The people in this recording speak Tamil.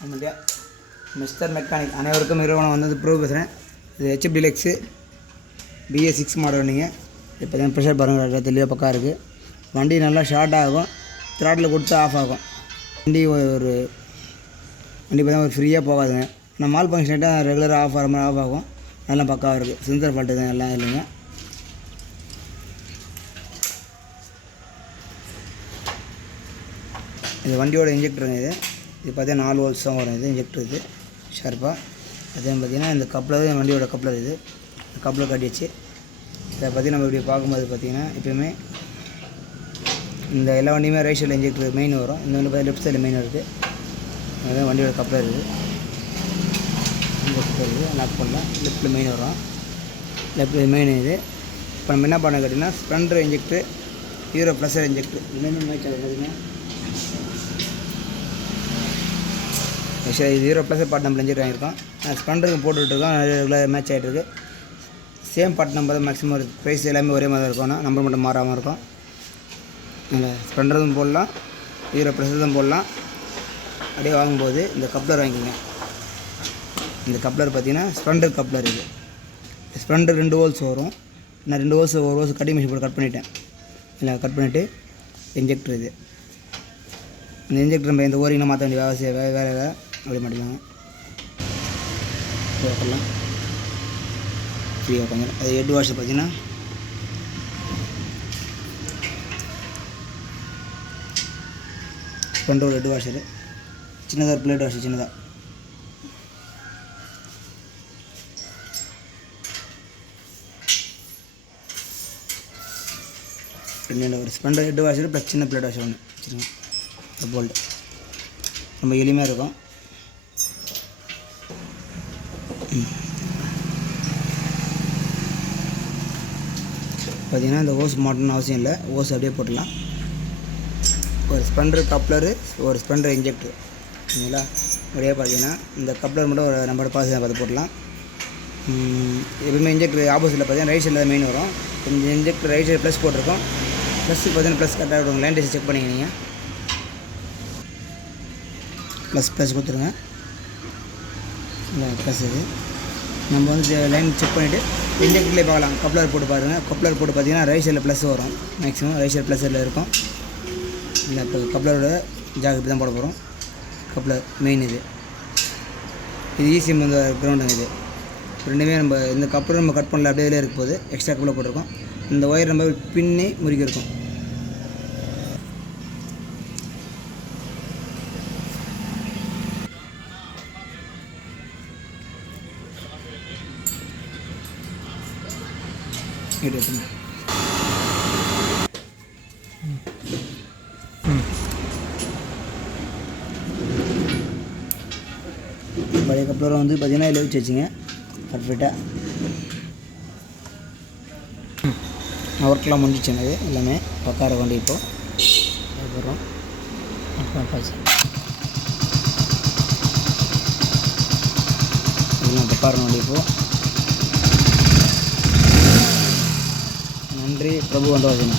நம்மளுடைய மிஸ்டர் மெக்கானிக் அனைவருக்கும் நிறுவனம் வந்து ப்ரூவ் பேசுகிறேன் இது HF deluxe BA six model நீங்கள் இப்போ தான் ப்ரெஷர் பாருங்கள் நல்லா தெளிவாக பக்கம் இருக்குது வண்டி நல்லா ஷார்ட் ஆகும். த்ராட்டில் கொடுத்து ஆஃப் ஆகும். வண்டி ஒரு வண்டி பார்த்தா ஒரு ஃப்ரீயாக போகாதுங்க. நான் மால் ஃபங்க்ஷன் ரெகுலராக ஆஃப் ஆகிற மாதிரி ஆஃப் ஆகும். நல்லா பக்காவாக இருக்குது சிந்தர் ஃபால்ட்டு தான் எல்லாம் இல்லைங்க. இது வண்டியோட இன்ஜெக்டருங்க இது. இது பார்த்தீங்கன்னா நாலு வோல்ட்ஸ் தான் வரும். இது இன்ஜெக்டர் இது. ஷார்ப்பாக அதே பார்த்தீங்கன்னா இந்த கப்ளர் என் வண்டியோட கப்ளர் இது. கப்ளர் கட்டிச்சு இதை பற்றி நம்ம இப்படி பார்க்கும்போது பார்த்திங்கன்னா எப்பயுமே இந்த எல்லா வண்டியுமே ரைட் சைடில் இன்ஜெக்டர் மெயின் வரும். இந்த வண்டி லெஃப்ட் சைடில் மெயின் இருக்குது அதுதான் வண்டியோட கப்ளர் இது. லெஃப்ட் இருக்குது லாக் பண்ணலாம். லெஃப்ட்டில் மெயின் வரும். லெஃப்ட்டில் மெயின் இது. இப்போ நம்ம என்ன பண்ண கேட்டிங்கன்னா splendor injector Hero pleasure injector ரெண்டுமே மேட்ச் ஆகுது பார்த்தீங்கன்னா ஆக்சுவலாக இது Hero plus part number inject வாங்கியிருக்கோம். ஸ்ப்ளெண்டருக்கு போட்டுட்ருக்கோம். ரெகுலர் மேட்ச் ஆகிட்டு இருக்குது சேம் பாட் நம்பர் தான் மேக்ஸிமம் ஒரு ப்ரைஸ் எல்லாமே ஒரே மாதிரி தான் இருக்கும் நம்பர் மட்டும் மாறாமல் இருக்கும். இல்லை ஸ்ப்ளெண்டரும் போடலாம். ஹீரோ ப்ளஸரும் போடலாம். அப்படியே வாங்கும்போது இந்த கப்ளர் வாங்கிக்கோங்க. இந்த கப்ளர் பார்த்தீங்கன்னா ஸ்ப்ளெண்டர் கப்ளர் இது. ஸ்ப்ளெண்டர் ரெண்டு ஹோல்ஸ் வரும். நான் ரெண்டு ஹோல்ஸ் ஒரு ஹோல்ஸ் கட்டிங் மிஷின் போட்டு கட் பண்ணிட்டேன். இல்லை கட் பண்ணிவிட்டு இன்ஜெக்டர் இது. இந்த இன்ஜெக்டர் நம்ம இந்த ஓரிங்லாம் மாற்ற வேண்டிய வேலை வேலை வேலை வேலை அப்படி மாட்டிக்கலாங்க பண்ணலாம். ஃப்ரீயாக உட்காந்து அது ஹெட் வாஷ் பார்த்தீங்கன்னா ஸ்பெண்டர் ஹெட் வாஷரு சின்னதாக ஒரு பிளேட் வாஷர் சின்னதாக ரெண்டு ஒரு ஸ்பெண்டர் ஹெட் வாஷர் ப்ளஸ் சின்ன பிளேட் வாஷர் ஒன்று வச்சுருங்க போல்டு ரொம்ப எளிமையாக இருக்கும். பார்த்தீங்கன்னா இந்த ஓஸ் மாட்டணும்னு அவசியம் இல்லை. ஓஸ் அப்படியே போட்டுடலாம். ஒரு ஸ்பெண்டர் கப்ளரு ஒரு ஸ்பெண்டர் இன்ஜெக்டர். சரிங்களா? அப்படியே பார்த்தீங்கன்னா இந்த கப்ளர் மட்டும் ஒரு நம்மளோட பாசி பார்த்து போடலாம் எப்பவுமே இன்ஜெக்டர் ஆப்போசிட்டில் பார்த்தீங்கன்னா ரைட் சைடில் மெயின் வரும். இந்த இன்ஜெக்டர் ரைட் சைடு ப்ளஸ் போட்டிருக்கோம். ப்ளஸ் பார்த்தீங்கன்னா ப்ளஸ் கரெக்டாக இருக்கும். லைன் செக் பண்ணிக்கிறீங்க ப்ளஸ் ப்ளஸ் கொடுத்துருங்க. இல்லை ப்ளஸ் இது. நம்ம வந்து லைன் செக் பண்ணிவிட்டு இன்ஜெக்டர்லேயே பார்க்கலாம். கப்ளர் போட்டு பாருங்கள் கப்ளர் போட்டு பார்த்தீங்கன்னா ரைட் சைடில் ப்ளஸ் வரும். மேக்ஸிமம் ரைட் சைடு ப்ளஸ் சைடில் இருக்கும். இல்லை இப்போ கப்ளரோட ஜாக்கெட் தான் போட போகிறோம் கப்ளர் மெயின் இது. இது ஈஸி வந்து கிரவுண்டுங்க இது. ரெண்டுமே நம்ம இந்த கப்ளர் நம்ம கட் பண்ணல அப்படியே இதிலே இருக்க போது எக்ஸ்ட்ரா கப்ளர் போட்டிருக்கோம். இந்த ஒயர் நம்ம பின்னே முறுக்கி இருக்கும். இது எடுத்துங்க. பழைய கப்ளரை வந்து பார்த்திங்கன்னா இதில் வச்சு வச்சுங்க. பர்ஃபெக்டாக ஒர்க்லாம் முடிஞ்சிச்சு அது எல்லாமே பக்கார கொண்டு இப்போது அதுக்கப்புறம் பார்த்தாச்சு இதெல்லாம் பக்காரம் கொண்டு இப்போது நன்றி. பிரபு வந்தவாஜன்